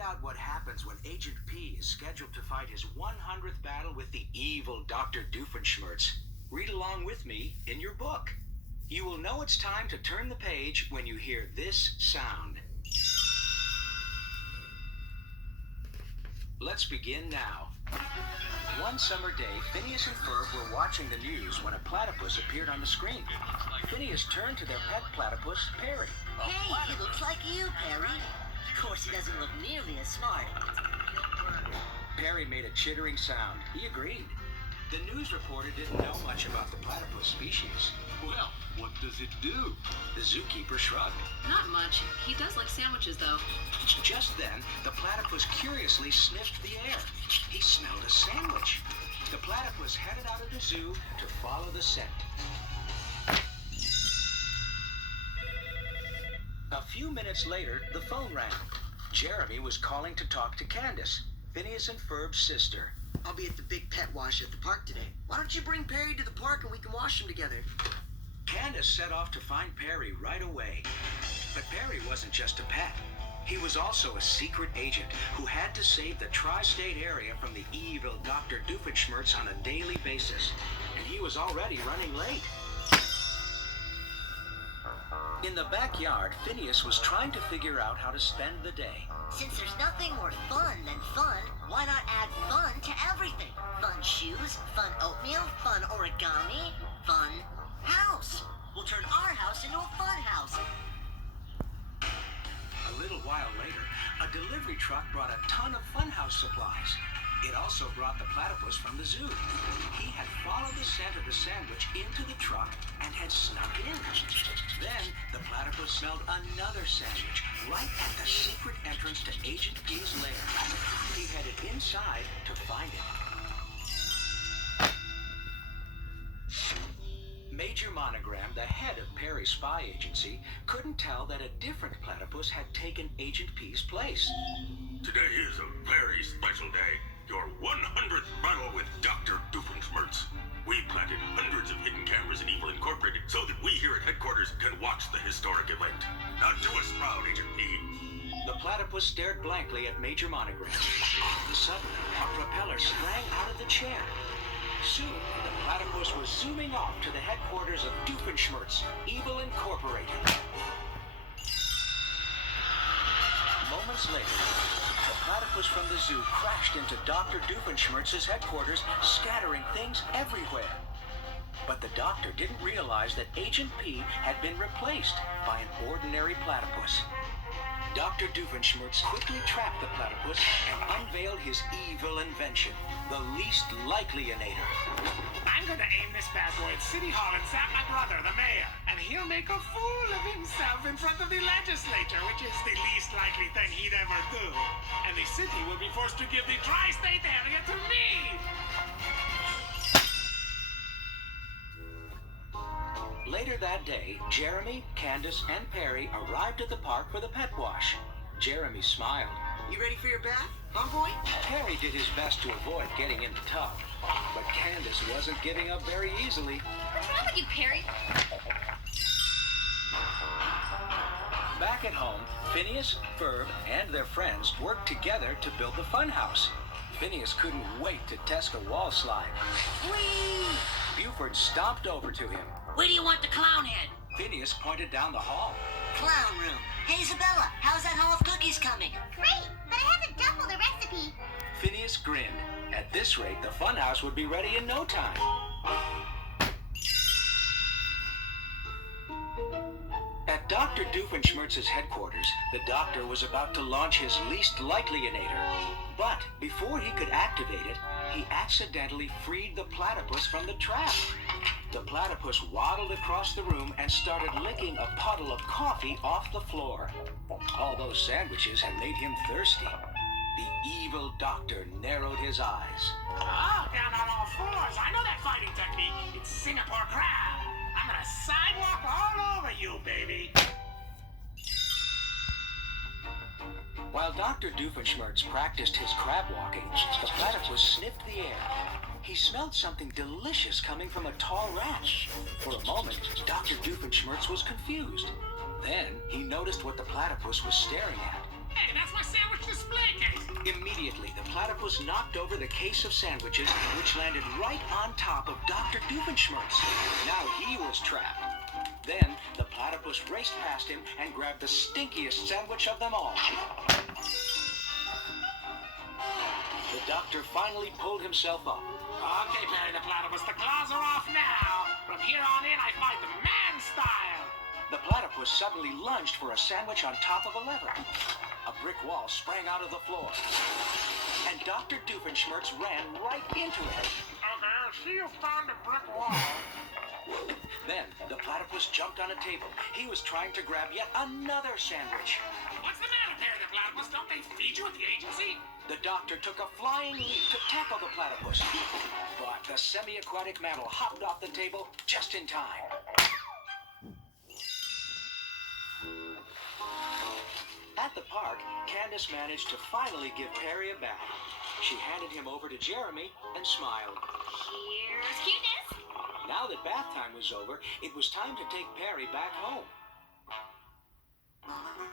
out what happens when Agent P is scheduled to fight his 100th battle with the evil Dr. Doofenshmirtz, read along with me in your book. You will know it's time to turn the page when you hear this sound. Let's begin now. One summer day, Phineas and Ferb were watching the news when a platypus appeared on the screen. Phineas turned to their pet platypus, Perry. Hey, he looks like you, Perry. Of course, he doesn't look nearly as smart. Perry made a chittering sound. He agreed. The news reporter didn't know much about the platypus species. Well, what does it do? The zookeeper shrugged. Not much. He does like sandwiches, though. Just then, the platypus curiously sniffed the air. He smelled a sandwich. The platypus headed out of the zoo to follow the scent. A few minutes later, the phone rang. Jeremy was calling to talk to Candace, Phineas and Ferb's sister. I'll be at the big pet wash at the park today. Why don't you bring Perry to the park and we can wash him together? Candace set off to find Perry right away. But Perry wasn't just a pet. He was also a secret agent who had to save the tri-state area from the evil Dr. Doofenshmirtz on a daily basis. And he was already running late. In the backyard, Phineas was trying to figure out how to spend the day. Since there's nothing more fun than fun, why not add fun to everything? Fun shoes, fun oatmeal, fun origami, fun house. We'll turn our house into a fun house. A little while later, a delivery truck brought a ton of funhouse supplies. It also brought the platypus from the zoo. He had followed the scent of the sandwich into the truck and had snuck in. Then the platypus smelled another sandwich right at the secret entrance to Agent P's lair. He headed inside to find it. Major Monogram, the head of Perry's spy agency, couldn't tell that a different platypus had taken Agent P's place. Today is a very special day. Your 100th battle with Dr. Doofenshmirtz. We planted hundreds of hidden cameras in Evil Incorporated so that we here at headquarters can watch the historic event. Now do us proud, Agent P. The platypus stared blankly at Major Monogram. Suddenly, a propeller sprang out of the chair. Soon, the platypus was zooming off to the headquarters of Doofenshmirtz, Evil Incorporated. Moments later, the platypus from the zoo crashed into Dr. Doofenshmirtz's headquarters, scattering things everywhere. But the doctor didn't realize that Agent P had been replaced by an ordinary platypus. Dr. Doofenshmirtz quickly trapped the platypus and unveiled his evil invention, the least likely-inator. I'm gonna aim this bad boy at City Hall and zap my brother, the mayor, and he'll make a fool of himself in front of the legislature, which is the least likely thing he'd ever do. And the city will be forced to give the tri-state area to me! Later that day, Jeremy, Candace, and Perry arrived at the park for the pet wash. Jeremy smiled. You ready for your bath, homeboy? Perry did his best to avoid getting in the tub, but Candace wasn't giving up very easily. What's wrong with you, Perry? Back at home, Phineas, Ferb, and their friends worked together to build the funhouse. Phineas couldn't wait to test a wall slide. Whee! Buford stomped over to him. Where do you want the clown head? Phineas pointed down the hall. Clown room. Hey, Isabella, how's that haul of cookies coming? Great, but I haven't doubled the recipe. Phineas grinned. At this rate, the funhouse would be ready in no time. At Dr. Doofenshmirtz's headquarters, the doctor was about to launch his least likely-inator. But before he could activate it, he accidentally freed the platypus from the trap. The platypus waddled across the room and started licking a puddle of coffee off the floor. All those sandwiches had made him thirsty. The evil doctor narrowed his eyes. Oh, down on all fours. I know that fighting technique. It's Singapore crab. I'm gonna sidewalk all over you, baby. While Dr. Doofenshmirtz practiced his crab walking, the platypus sniffed the air. He smelled something delicious coming from a tall rat. For a moment, Dr. Doofenshmirtz was confused. Then he noticed what the platypus was staring at. Hey, that's my sandwich display Immediately, the platypus knocked over the case of sandwiches, which landed right on top of Dr. Doofenshmirtz. Now he was trapped. Then, the platypus raced past him and grabbed the stinkiest sandwich of them all. The doctor finally pulled himself up. Okay, Perry the Platypus, the claws are off now. From here on in, I fight the man style. The platypus suddenly lunged for a sandwich on top of a lever. A brick wall sprang out of the floor. And Dr. Doofenshmirtz ran right into it. Okay, I see you found a brick wall. Then, the platypus jumped on a table. He was trying to grab yet another sandwich. What's the matter, Perry the Platypus? Don't they feed you at the agency? The doctor took a flying leap to tackle the platypus. But the semi-aquatic mammal hopped off the table just in time. At the park, Candace managed to finally give Perry a bath. She handed him over to Jeremy and smiled. Here's cuteness. Now that bath time was over, it was time to take Perry back home.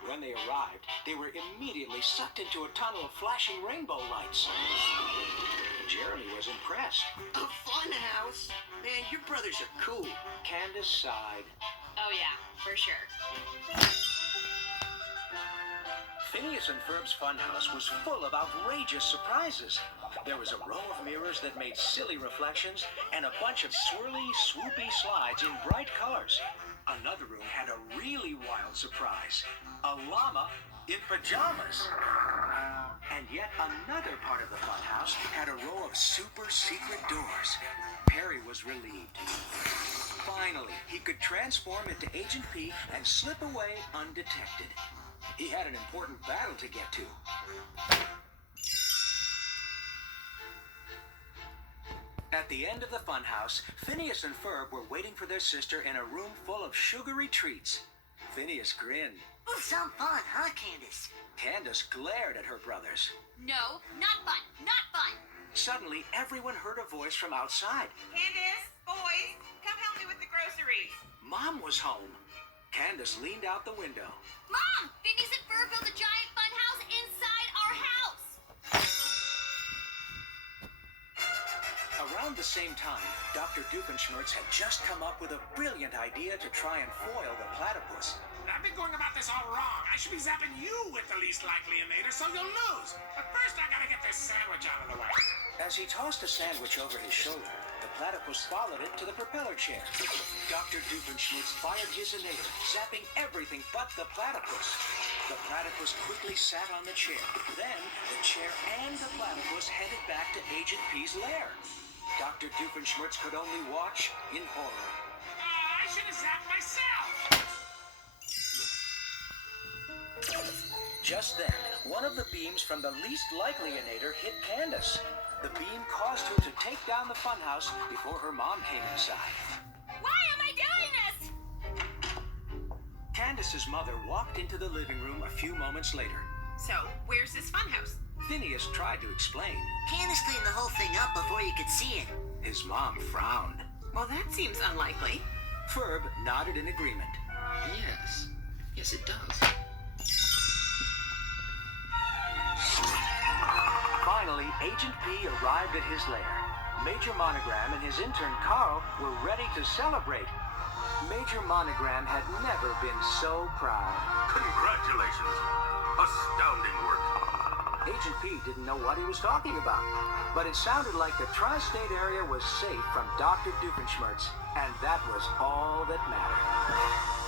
When they arrived, they were immediately sucked into a tunnel of flashing rainbow lights. Jeremy was impressed. A fun house? Man, your brothers are cool. Candace sighed. Oh yeah, for sure. Phineas and Ferb's funhouse was full of outrageous surprises. There was a row of mirrors that made silly reflections and a bunch of swirly, swoopy slides in bright colors. Another room had a really wild surprise. A llama in pajamas. And yet another part of the funhouse had a row of super secret doors. Perry was relieved. Finally, he could transform into Agent P and slip away undetected. He had an important battle to get to. At the end of the funhouse, Phineas and Ferb were waiting for their sister in a room full of sugary treats. Phineas grinned. Ooh, some fun, huh, Candace? Candace glared at her brothers. No, not fun. Not fun. Suddenly, everyone heard a voice from outside. Candace, boys, come help me with the groceries. Mom was home. Candace leaned out the window. Mom! Phineas and Ferb built a giant fun house inside our house. Around the same time, Dr. Doofenshmirtz had just come up with a brilliant idea to try and foil the platypus. I've been going about this all wrong. I should be zapping you with the least likely innator so you'll lose. But first, I gotta get this sandwich out of the way. As he tossed a sandwich over his shoulder, the platypus followed it to the propeller chair. Dr. Doofenshmirtz fired his innator, zapping everything but the platypus. The platypus quickly sat on the chair. Then, the chair and the platypus headed back to Agent P's lair. Dr. Doofenshmirtz could only watch in horror. I should have zapped myself. Just then, one of the beams from the least likely innator hit Candace. The beam caused her to take down the funhouse before her mom came inside. Why am I doing this? Candace's mother walked into the living room a few moments later. So, where's this funhouse? Phineas tried to explain. Candace cleaned the whole thing up before you could see it. His mom frowned. Well, that seems unlikely. Ferb nodded in agreement. Yes, it does. Finally, Agent P arrived at his lair. Major Monogram and his intern Carl were ready to celebrate. Major Monogram had never been so proud. Congratulations. Astounding work. Agent P didn't know what he was talking about, but it sounded like the tri-state area was safe from Dr. Doofenshmirtz, and that was all that mattered.